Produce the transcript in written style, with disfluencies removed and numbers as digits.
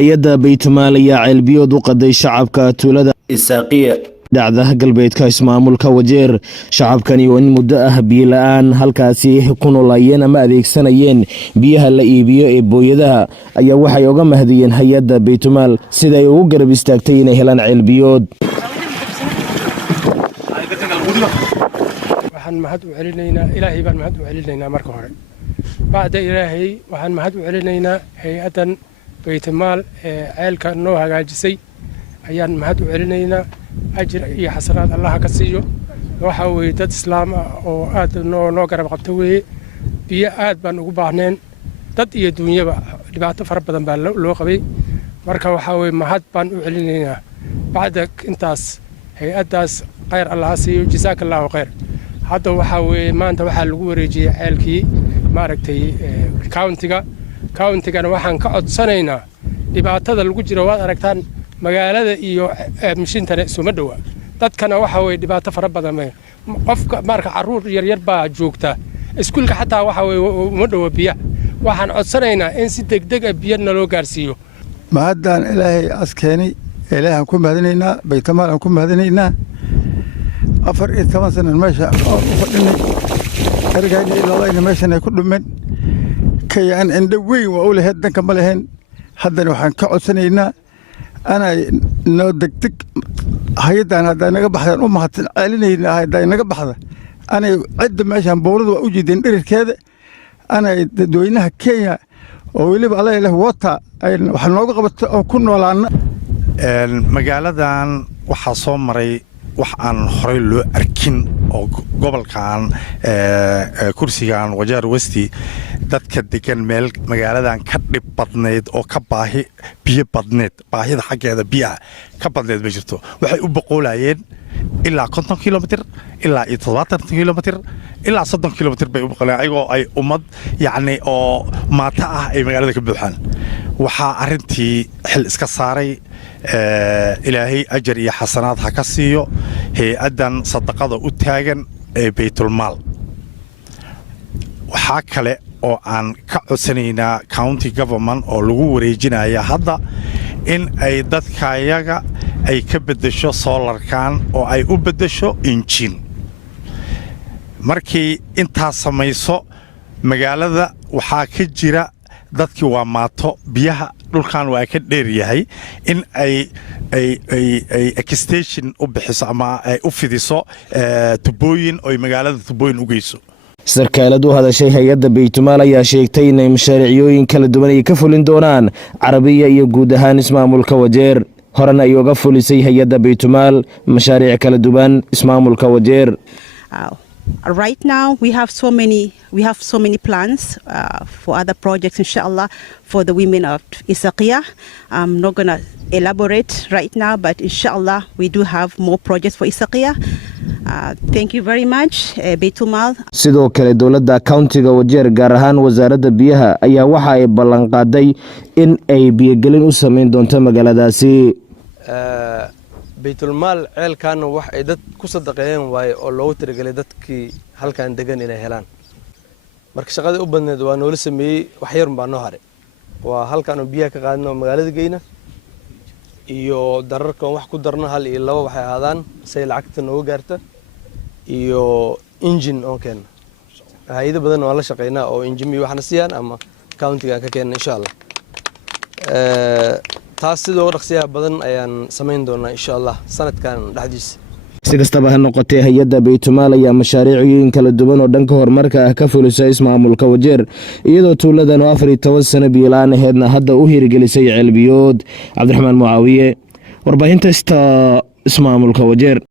hay-adda baytamaal ayaa ceelbiyood u qaday shacabka tuulada Isaaqiya dhacda galbeedka ismaamulka Wajeer. shacabkani oo in muddo ah biyo la'aan halkaasi ku noolayeen ama adeegsanayeen biyaha la iibiyo ee booyadaha ayaa waxay uga mahadiyeen hay-adda baytamaal sida ay ugu garab istaagtay inay helaan ceelbiyood. waxaan mahad u celinaynaa ilaahay baan mahad u celinaynaa marka hore bacda ilaahay waxaan mahad u celinaynaa hay-addan baytamaal ee ceelka noo hagaajisay ayaan mahad u celinaynaa ajir iyo xasanaad Allah ka siiyo. waxa weeye dad islaam ah oo aad noo garab qabta weeye biyo aad baan ugu baahneen dad iyo dunyaba dhibaato fara badan baa loo qabay marka waxa weeye mahad baan u celinaynaa bacda intaas hay-addaas khayr Allah siiyo jazaakallahu khayr. hadda waxa weeye maanta waxaa lagu wareejiyay ceelkii maaragtay countiga waxaan ka codsanaynaa dhibaatada lagu jiro waad aragtaan magaalada iyo mishintana suma dhawa dadkana waxa weeye dhibaato fara badan qofka marka caruur yar baa joogta iskuulka xataa waxa weeye uma dhawa biyo waxaan codsanaynaa in si degdeg ah biyo naloo gaarsiiyo. mahadaan ilaahay askeeni ilaahan ku mahadinaynaa baytamaal aan ku mahadinaynaa 14 sano meesha u fadhinay argayna ilaalayna meeshan ay ku dhumeen kayaan indho weyn waa u lahayd danka ma lahayn haddana waxaan ka codsanaynaa anay noo degdeg hay'addan hadday naga baxdaan u mahadsan celinaynaa hadday naga baxda anay cidda meeshan boolada waa u jiideen dhirirkeeda anay dadweynaha Kenya oo weliba Allah ilaah wata ay wax nooga qabato oo ku noolaana magaaladan waxa soo maray wax aan horey loo arkin oo gobolkan kursigan Wajeer Westi dadka degan meel magaaladan ka dhib badneed oo ka baahi biyo badneed baahida xaggeeda biyaha ka badneed ma jirto. waxay u boqolayeen ilaa 50 kilomitir ilaa 70 kilomitir ilaa 30 kilomitir bay u boqolayeen ayagoo ay ummad yacni oo maata ah ay magaalada ka buuxaan. waxaa arintii xil iska saaray ilaahay ajar iyo xasanaad ha ka siiyo hay-addan sadaqada u taagan ee baytulmaal. waxaa kale oo aan ka codsanaynaa county government oo lagu wareejinaya hadda in ay dadkayaga ay ka beddesho solarkan oo ay u beddesho injin. markii intaas samayso magaalada waxaa ka jira dadkii waa maato biyaha dhulkan waa ka dheer yahay in ay extension u bixiso ama ay u fidiso tubooyin oo magaalada tubooyin u geyso. sarkaalad u hadashay hay-adda baytamaal ayaa sheegtay inay mashaariicooyin kala duwan ay ka fulin doonaan Carabiya iyo guud ahaan ismaamulka Wajeer. horena ay uga fulisay hay-adda baytamaal mashaariic kala duwan ismaamulka Wajeer. Right now we have so many plans for other projects inshallah for the women of Isaaqiya. I'm not going to elaborate right now, but inshallah we do have more projects for Isaaqiya. Thank you very much Baytulmaal. sidoo kale dowladda countiga Wajeer gaar ahaan wasaaradda biyaha ayaa waxa ay ballan qaaday in ay biyogelin u sameyn doonto magaaladaasi. baytulmaal ceelkaana wax ay dad ku sadaqeeyeen waaye oo loogu talagalay dadkii halkan degan inay helaan. marka shaqadii u badneed waa noola sameeyey wax yar baa noo haray waa halkan oo biyaha ka qaadno magaalada geyna iyo dararkan wax ku darno hal iyo laba waxay ahaadaan say lacagta nooga gaarta iyo engine oo keena hay'ado badan oo la shaqeynaa oo engine waxna siiyaan ama countiga ka keenna insha Allah. taas sidoo dhaqsiyaha badan ayaan sameyn doonaa insha Allah sanadkan dhaxdiisa. si kastaba ha noqotee hay-adda baytamaal ayaa mashaariicooyin kala duwan oo dhanka horumarka ah ka fulisa ismaamulka Wajeer iyadoo tuuladan 14 sano biyo la'aan ahaydna hadda u hirgelisay ceelbiyood. Cabdiraxmaan Mucaawiye warbaahinta ismaamulka Wajeer.